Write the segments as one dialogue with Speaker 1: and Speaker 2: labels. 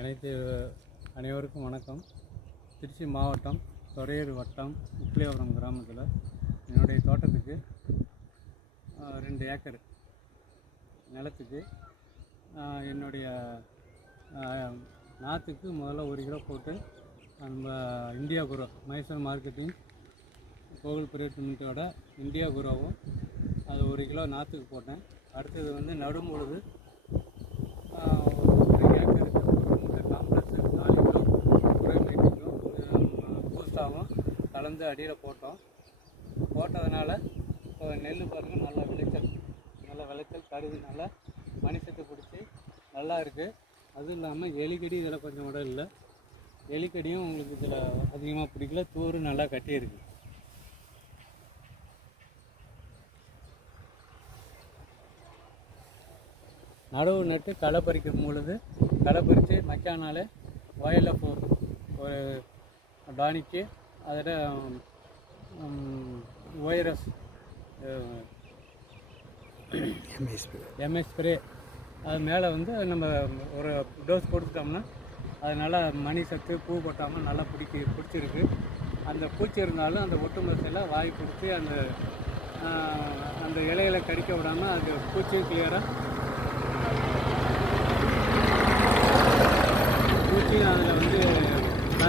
Speaker 1: அனைத்து அனைவருக்கும் வணக்கம். திருச்சி மாவட்டம் துறையூர் வட்டம் உப்பிலியாபுரம் கிராமத்தில் என்னுடைய தோட்டத்துக்கு ரெண்டு ஏக்கர் நிலத்துக்கு என்னுடைய நாற்றுக்கு முதல்ல ஒரு கிலோ போட்டு நம்ம India grow Mysore marketing Gokul private லிமிட்டோட India குரோவும் அது ஒரு கிலோ நாற்றுக்கு போட்டேன். அடுத்தது வந்து நடும் பொழுது ஆஹ், ஒரு ஏக்கருக்கு ஒரு மூட்டை காம்ப்ளெக்ஸ் நாலு கிலோ குறைமீட்டுக்கும் பூஸ்டாவும் வந்து அடியில் போட்டோம். போட்டதுனால இப்போ நெல் பாருங்கள் நல்லா விளைச்சல். நல்ல விளைச்சல் கருது நல்லா மனுஷத்தை பிடிச்சி நல்லா இருக்குது அதுவும் இல்லாமல் எலிக்கடி இதில் கொஞ்சம் கூட இல்லை. எலிக்கடியும் உங்களுக்கு இதில் அதிகமாக பிடிக்கல. தூர் நல்லா கட்டியிருக்கு நடவு நட்டு களை பறிக்கும் பொழுது களை பறித்து மக்கானாலே வயலில் போ ஒரு டானிக்கு அதில் வைரஸ் எம்எஸ் ஸ்ப்ரே அது மேலே வந்து நம்ம ஒரு டோஸ் கொடுத்துட்டோம்னா அது நல்லா மணி சத்து பூ கொட்டாமல் நல்லா பிடிக்கி பிடிச்சிருக்கு. அந்த பூச்சி இருந்தாலும் அந்த ஒட்டு மரத்தில் வாய் கொடுத்து அந்த அந்த இலைகளை கடிக்க விடாமல் அது பூச்சி கிளியராக பூச்சியும் அதில் வந்து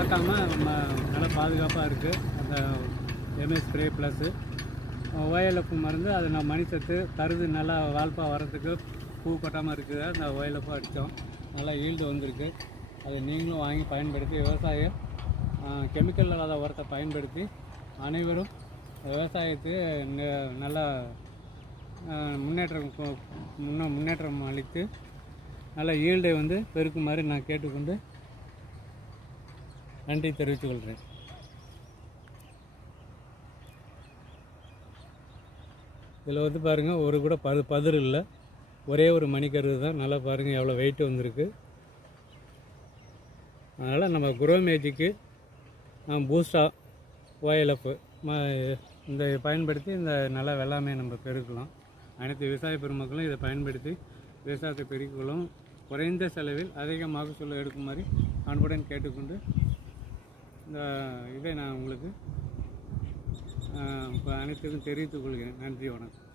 Speaker 1: தாக்காமல் நம்ம நல்லா பாதுகாப்பாக இருக்குது அந்த எம்எஸ் ஸ்ப்ரே ப்ளஸ்ஸு ஓஎல்எஃப் மருந்து அது நான் மணித்தத்து தருது நல்லா வால்பாக வர்றதுக்கு பூ கொட்டாமல் இருக்குது. அந்த ஓஎல்எஃப் அடித்தோம் நல்லா ஈல்டு வந்திருக்கு. அதை நீங்களும் வாங்கி பயன்படுத்தி விவசாயம் கெமிக்கல் இல்லாத உரத்தை பயன்படுத்தி அனைவரும் விவசாயத்துக்கு ந- நல்லா முன்னேற்றம் முன்ன முன்னேற்றம் அளித்து நல்ல ஈல்டை வந்து பெருக்குமாறு நான் கேட்டுக்கொண்டு நன்றி தெரிவித்துக் கொள்கிறேன். இதில் வந்து பாருங்கள் ஒரு கூட பது பதிர் இல்லை. ஒரே ஒரு மணிக்கருது தான். நல்லா பாருங்கள் எவ்வளோ வெயிட் வந்திருக்கு. அதனால் நம்ம குரோ மேஜிக்கு பூஸ்டா ஓஎல்எஃப் இந்த பயன்படுத்தி இந்த நல்ல வெள்ளாமையை நம்ம பெருக்கலாம். அனைத்து விவசாய பெருமக்களும் இதை பயன்படுத்தி விவசாயத்தை பெருக்கிக்கொள்ளும் குறைந்த செலவில் அதிக மகசூல் எடுக்குமாறு அன்புடன் கேட்டுக்கொண்டு இந்த இதை நான் உங்களுக்கு இப்போ அனைத்துக்கும் தெரிவித்துக் கொள்கிறேன். நன்றி வணக்கம்.